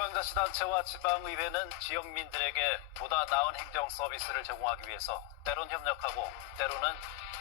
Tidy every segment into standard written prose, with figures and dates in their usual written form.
지방자치단체와 지방의회는 지역민들에게 보다 나은 행정 서비스를 제공하기 위해서 때론 협력하고 때로는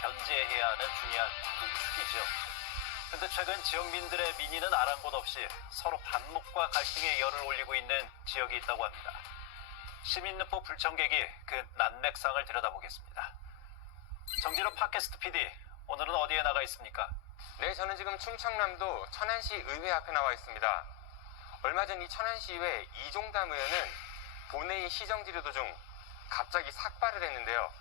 견제해야 하는 중요한 두 축이죠. 그런데 최근 지역민들의 민의는 아랑곳 없이 서로 반목과 갈등의 열을 올리고 있는 지역이 있다고 합니다. 시민노포 불청객이 그 난맥상을 들여다보겠습니다. 정진호 팟캐스트 PD, 오늘은 어디에 나가 있습니까? 네, 저는 지금 충청남도 천안시 의회 앞에 나와 있습니다. 얼마 전 이 천안시의회 이종담 의원은 본회의 시정지류 도중 갑자기 삭발을 했는데요.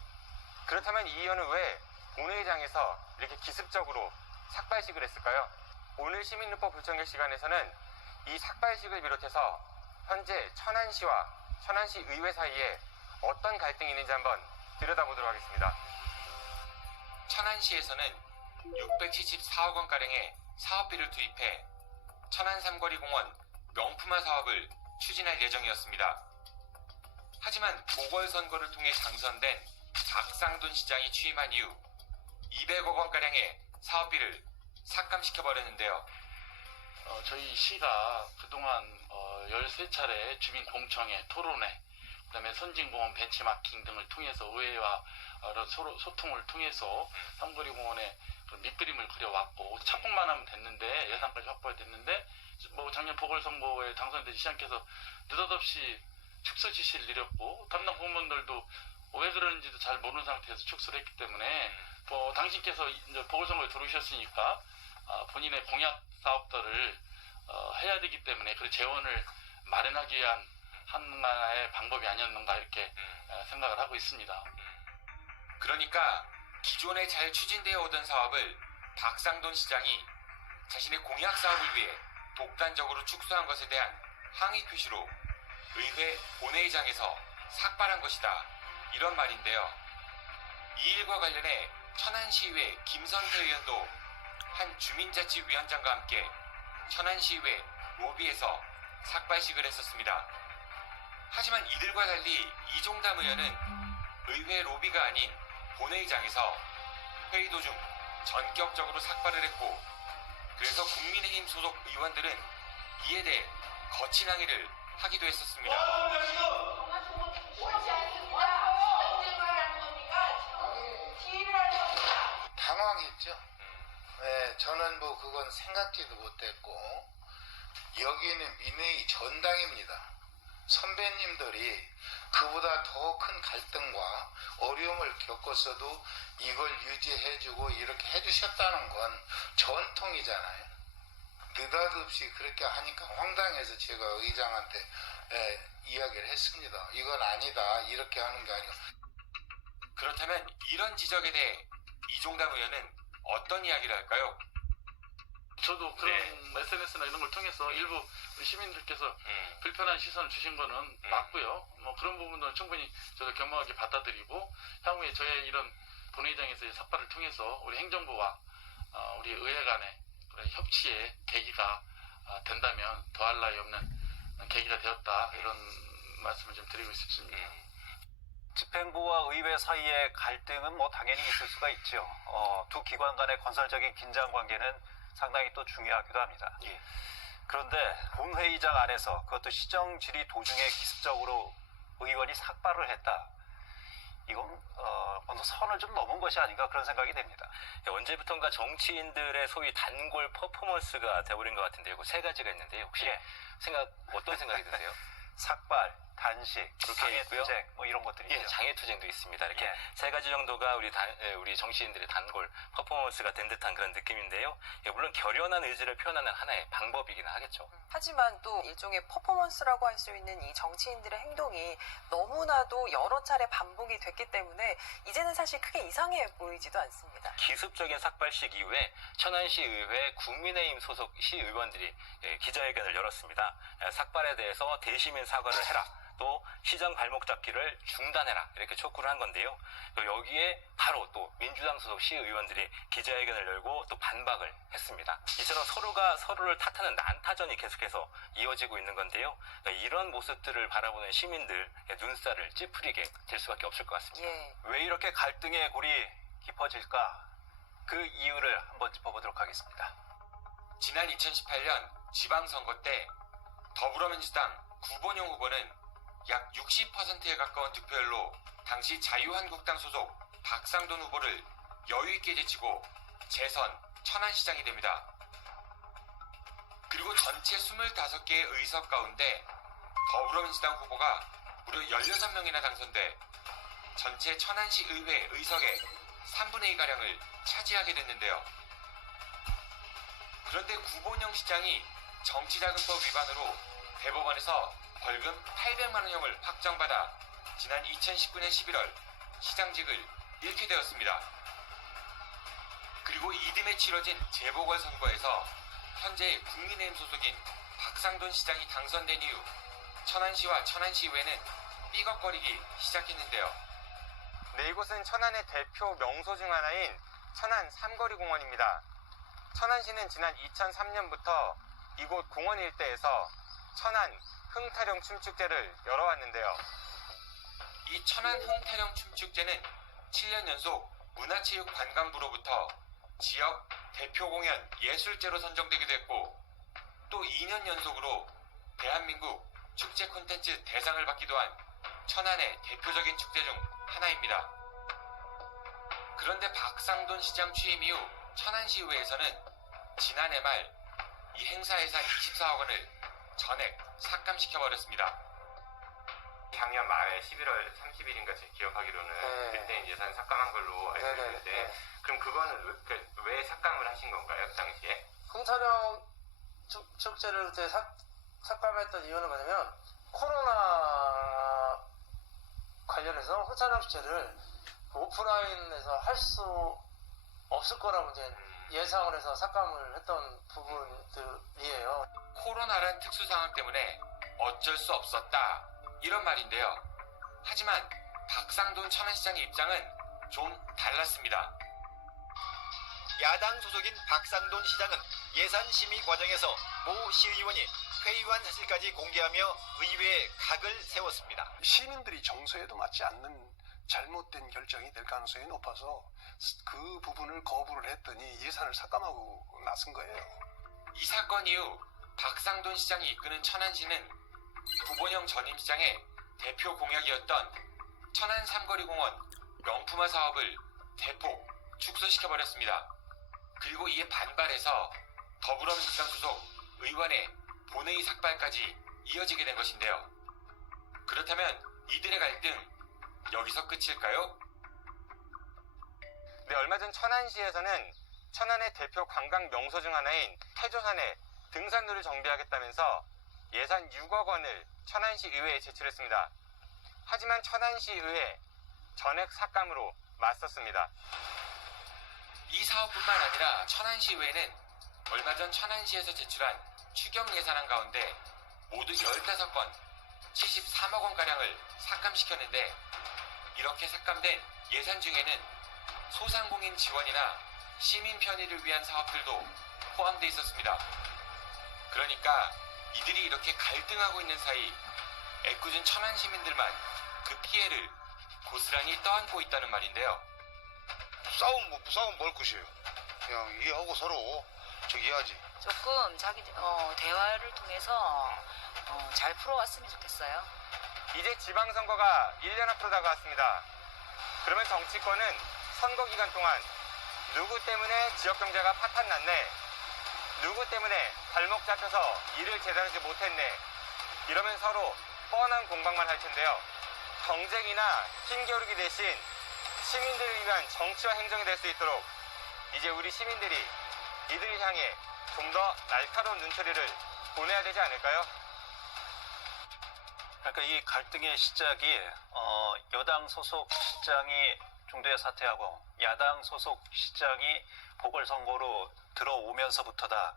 그렇다면 이 의원은 왜 본회의장에서 이렇게 기습적으로 삭발식을 했을까요? 오늘 시민노포 불청객 시간에서는 이 삭발식을 비롯해서 현재 천안시와 천안시 의회 사이에 어떤 갈등이 있는지 한번 들여다보도록 하겠습니다. 천안시에서는 674억 원가량의 사업비를 투입해 천안 삼거리공원 명품화 사업을 추진할 예정이었습니다. 하지만 보궐선거를 통해 당선된 박상돈 시장이 취임한 이후 200억 원가량의 사업비를 삭감시켜버렸는데요. 저희 시가 그동안 13차례 주민 공청회, 토론회, 그다음에 선진공원 벤치마킹 등을 통해서 의회와 서로 소통을 통해서 삼거리공원에 밑그림을 그려왔고 착공만 하면 됐는데 예산까지 확보가 됐는데 작년 보궐선거에 당선되지 시장께서 느닷없이 축소 지시를 내렸고 담당 공무원들도 왜 그러는지도 잘 모르는 상태에서 축소를 했기 때문에 당신께서 이제 보궐선거에 들어오셨으니까 본인의 공약 사업들을 해야 되기 때문에 그 재원을 마련하기 위한 하나의 방법이 아니었는가 이렇게 생각을 하고 있습니다. 그러니까 기존에 잘 추진되어 오던 사업을 박상돈 시장이 자신의 공약 사업을 위해 독단적으로 축소한 것에 대한 항의 표시로 의회 본회의장에서 삭발한 것이다. 이런 말인데요. 이 일과 관련해 천안시의회 김선태 의원도 한 주민자치위원장과 함께 천안시의회 로비에서 삭발식을 했었습니다. 하지만 이들과 달리 이종담 의원은 의회 로비가 아닌 본회의장에서 회의 도중 전격적으로 삭발을 했고, 그래서 국민의힘 소속 의원들은 이에 대해 거친 항의를 하기도 했었습니다. 당황했죠. 네, 저는 그건 생각지도 못했고, 여기는 민의의 전당입니다. 선배님들이 그보다 더 큰 갈등과 어려움을 겪었어도 이걸 유지해주고 이렇게 해주셨다는 건 전통이잖아요. 느닷없이 그렇게 하니까 황당해서 제가 의장한테 이야기를 했습니다. 이건 아니다, 이렇게 하는 게 아니고. 그렇다면 이런 지적에 대해 이종담 의원은 어떤 이야기를 할까요? 저도 그런 SNS나 이런 걸 통해서 일부 우리 시민들께서 불편한 시선을 주신 거는 맞고요. 그런 부분도 충분히 저도 겸허하게 받아들이고, 향후에 저의 이런 본회의장에서의 삭발을 통해서 우리 행정부와 우리 의회 간의 그런 협치의 계기가 된다면 더할 나위 없는 계기가 되었다, 이런 말씀을 좀 드리고 싶습니다. 집행부와 의회 사이의 갈등은 당연히 있을 수가 있죠. 두 기관 간의 건설적인 긴장 관계는 상당히 또 중요하기도 합니다. 예. 그런데 본회의장 안에서 그것도 시정 질의 도중에 기습적으로 의원이 삭발을 했다. 이건 선을 좀 넘은 것이 아닌가 그런 생각이 됩니다. 언제부턴가 정치인들의 소위 단골 퍼포먼스가 되어버린 것 같은데요. 세 가지가 있는데요. 혹시 어떤 생각이 드세요? 삭발, 단식, 있고요. 장애투쟁 이런 것들이죠. 예, 장애투쟁도 있습니다. 이렇게 세 가지 정도가 우리 정치인들의 단골 퍼포먼스가 된 듯한 그런 느낌인데요. 물론 결연한 의지를 표현하는 하나의 방법이긴 하겠죠. 하지만 또 일종의 퍼포먼스라고 할 수 있는 이 정치인들의 행동이 너무나도 여러 차례 반복이 됐기 때문에 이제는 사실 크게 이상해 보이지도 않습니다. 기습적인 삭발식 이후에 천안시 의회 국민의힘 소속 시의원들이 기자회견을 열었습니다. 삭발에 대해서 대시민 사과를 해라, 또 시장 발목 잡기를 중단해라, 이렇게 촉구를 한 건데요. 또 여기에 바로 또 민주당 소속 시의원들이 기자회견을 열고 또 반박을 했습니다. 이처럼 서로가 서로를 탓하는 난타전이 계속해서 이어지고 있는 건데요. 이런 모습들을 바라보는 시민들 눈살을 찌푸리게 될 수밖에 없을 것 같습니다. 왜 이렇게 갈등의 골이 깊어질까? 그 이유를 한번 짚어보도록 하겠습니다. 지난 2018년 지방선거 때 더불어민주당 구본영 후보는 약 60%에 가까운 득표율로 당시 자유한국당 소속 박상돈 후보를 여유있게 제치고 재선 천안시장이 됩니다. 그리고 전체 25개의 의석 가운데 더불어민주당 후보가 무려 16명이나 당선돼 전체 천안시 의회 의석의 3분의 2가량을 차지하게 됐는데요. 그런데 구본영 시장이 정치자금법 위반으로 대법원에서 벌금 800만 원형을 확정받아 지난 2019년 11월 시장직을 잃게 되었습니다. 그리고 이듬해 치러진 재보궐선거에서 현재 국민의힘 소속인 박상돈 시장이 당선된 이후 천안시와 천안시의회는 삐걱거리기 시작했는데요. 네, 이곳은 천안의 대표 명소 중 하나인 천안 삼거리 공원입니다. 천안시는 지난 2003년부터 이곳 공원 일대에서 천안 흥타령 춤축제를 열어왔는데요. 이 천안 흥타령 춤축제는 7년 연속 문화체육관광부로부터 지역 대표 공연 예술제로 선정되기도 했고 또 2년 연속으로 대한민국 축제 콘텐츠 대상을 받기도 한 천안의 대표적인 축제 중 하나입니다. 그런데 박상돈 시장 취임 이후 천안시의회에서는 지난해 말 이 행사 예산 24억 원을 전액 삭감시켜버렸습니다. 작년 말 11월 30일인가 제 기억하기로는 그때 예산 삭감한 걸로 알고 있는데 그럼 그거는 왜 삭감을 하신 건가요? 그 당시에? 흥타령 축제를 그때 삭감했던 이유는 뭐냐면 코로나 관련해서 흥타령 축제를 오프라인에서 할 수 없을 거라고 이제 예상을 해서 삭감을 했던 부분들이에요. 코로나란 특수 상황 때문에 어쩔 수 없었다 이런 말인데요. 하지만 박상돈 천안시장의 입장은 좀 달랐습니다. 야당 소속인 박상돈 시장은 예산 심의 과정에서 모 시의원이 회의안 사실까지 공개하며 의회에 각을 세웠습니다. 시민들이 정서에도 맞지 않는 잘못된 결정이 될 가능성이 높아서 그 부분을 거부를 했더니 예산을 삭감하고 나선 거예요. 이 사건 이후 박상돈 시장이 이끄는 천안시는 구본영 전임 시장의 대표 공약이었던 천안 삼거리공원 명품화 사업을 대폭 축소시켜버렸습니다. 그리고 이에 반발해서 더불어민주당 소속 의원의 본회의 삭발까지 이어지게 된 것인데요. 그렇다면 이들의 갈등 여기서 끝일까요? 네, 얼마 전 천안시에서는 천안의 대표 관광 명소 중 하나인 태조산에 등산로를 정비하겠다면서 예산 6억 원을 천안시 의회에 제출했습니다. 하지만 천안시 의회 전액 삭감으로 맞섰습니다. 이 사업뿐만 아니라 천안시 의회는 얼마 전 천안시에서 제출한 추경 예산안 가운데 모두 15건 73억 원가량을 삭감시켰는데 이렇게 삭감된 예산 중에는 소상공인 지원이나 시민 편의를 위한 사업들도 포함되어 있었습니다. 그러니까 이들이 이렇게 갈등하고 있는 사이 애꿎은 천안 시민들만 그 피해를 고스란히 떠안고 있다는 말인데요. 싸움 뭘 것이에요. 그냥 이해하고 서로 저기 해야지. 조금 대화를 통해서 잘 풀어왔으면 좋겠어요. 이제 지방선거가 1년 앞으로 다가왔습니다. 그러면 정치권은 선거 기간 동안 누구 때문에 지역경제가 파탄났네, 누구 때문에 발목 잡혀서 일을 제대로 하지 못했네, 이러면 서로 뻔한 공방만 할 텐데요. 경쟁이나 힘겨루기 대신 시민들을 위한 정치와 행정이 될 수 있도록 이제 우리 시민들이 이들을 향해 좀 더 날카로운 눈초리를 보내야 되지 않을까요? 그러니까 이 갈등의 시작이 여당 소속 시장이 중도에 사퇴하고 야당 소속 시장이 보궐선거로 들어오면서부터다.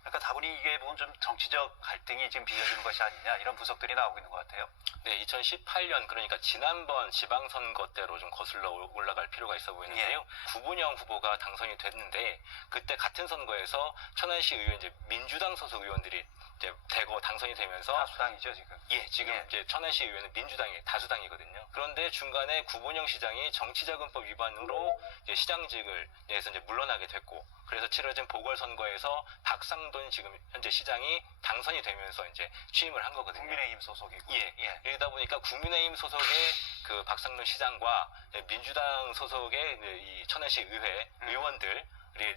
그러니까 다분히 이게 보면 좀 정치적 갈등이 지금 빚어지는 것이 아니냐 이런 분석들이 나오고 있는 것 같아요. 네, 2018년 그러니까 지난번 지방선거 때로 좀 거슬러 올라갈 필요가 있어 보이는데요. 구본영 후보가 당선이 됐는데 그때 같은 선거에서 천안시 의회 이제 민주당 소속 의원들이 이제 대거 당선이 되면서 다수당이죠 지금. 예, 지금 이제 천안시 의회는 민주당이 다수당이거든요. 그런데 중간에 구본영 시장이 정치자금법 위반으로 이제 시장직을 내서 이제 물러나게 됐고 그래서 치러진 보궐선거에서 박상돈 지금 현재 시장이 당선이 되면서 이제 취임을 한 거거든요. 국민의힘 소속이고. 예. 이러다 보니까 국민의힘 소속의 그 박상돈 시장과 민주당 소속의 이 천안시 의회 의원들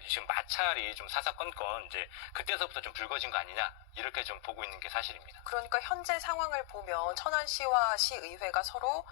지금 마찰이 좀 사사건건 이제 그때서부터 좀 불거진 거 아니냐 이렇게 좀 보고 있는 게 사실입니다. 그러니까 현재 상황을 보면 천안시와 시의회가 서로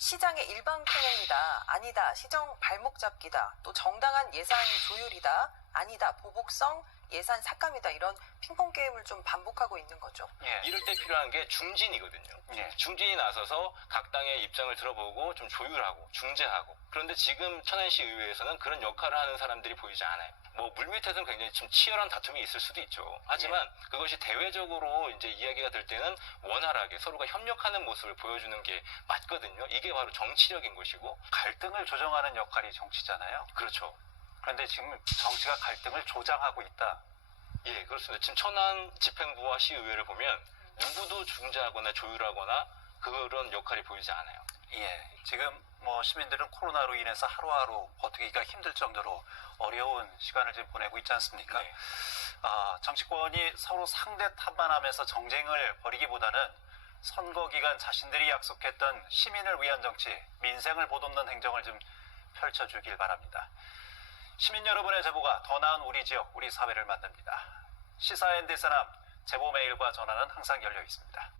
시장의 일방통행이다, 아니다, 시정 발목 잡기다, 또 정당한 예산 조율이다, 아니다, 보복성 예산 삭감이다, 이런 핑퐁 게임을 좀 반복하고 있는 거죠. 예. 이럴 때 필요한 게 중진이거든요. 예. 중진이 나서서 각 당의 입장을 들어보고 좀 조율하고 중재하고. 그런데 지금 천안시 의회에서는 그런 역할을 하는 사람들이 보이지 않아요. 뭐 물밑에서는 굉장히 좀 치열한 다툼이 있을 수도 있죠. 하지만 그것이 대외적으로 이제 이야기가 될 때는 원활하게 서로가 협력하는 모습을 보여주는 게 맞거든요. 이게 바로 정치력인 것이고. 갈등을 조정하는 역할이 정치잖아요. 그렇죠. 그런데 지금 정치가 갈등을 조장하고 있다. 예, 그렇습니다. 지금 천안 집행부와 시의회를 보면 누구도 중재하거나 조율하거나 그런 역할이 보이지 않아요. 예, 지금 뭐 시민들은 코로나로 인해서 하루하루 버티기가 힘들 정도로 어려운 시간을 지금 보내고 있지 않습니까? 네. 정치권이 서로 상대 탐만하면서 정쟁을 벌이기보다는 선거 기간 자신들이 약속했던 시민을 위한 정치, 민생을 보돋는 행정을 좀 펼쳐주길 바랍니다. 시민 여러분의 제보가 더 나은 우리 지역, 우리 사회를 만듭니다. 시사ND 사람 제보 메일과 전화는 항상 열려 있습니다.